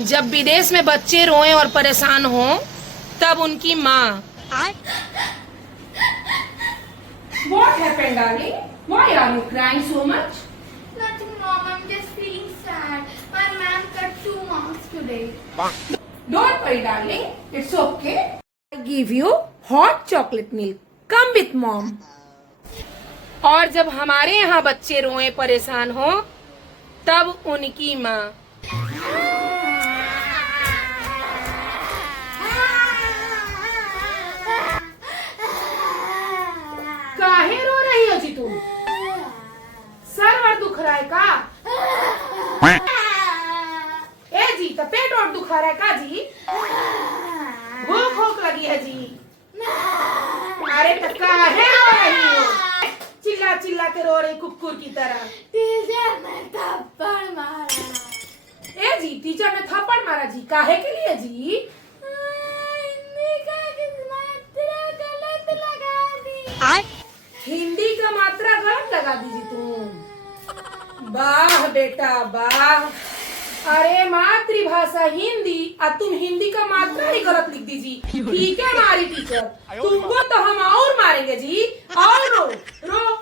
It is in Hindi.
जब विदेश में बच्चे रोएं और परेशान हों, तब उनकी माँ। What happened, darling? Why are you crying so much? Nothing, Mom. I'm just feeling sad. My ma'am cut 2 marks today. Don't worry, darling. It's okay. I give you hot chocolate milk. Come with mom. और जब हमारे यहाँ बच्चे रोएं परेशान हो, तब उनकी माँ। काहे रो रही हो जी तुम? सर वर दुख रहा है का? ए जी, तो पेट और दुखा रहा है का जी? भूख भूख लगी है जी? अरे तो काहे रो रही हो? चिल्ला चिल्ला के रो रही कुकुर की तरह। टीचर ने थप्पड़ मारा। ए जी, टीचर ने थप्पड़ मारा जी? काहे के लिए जी? हिंदी का मात्रा गलत लगा दी। हिंदी का मात्रा गलत लगा दीजिए तुम। वाह बेटा वाह। अरे मातृभाषा हिंदी और तुम हिंदी का मात्रा ही गलत लिख दीजिए। ठीक है हमारी टीचर, तुमको तो हम और मारेंगे जी। और रो रो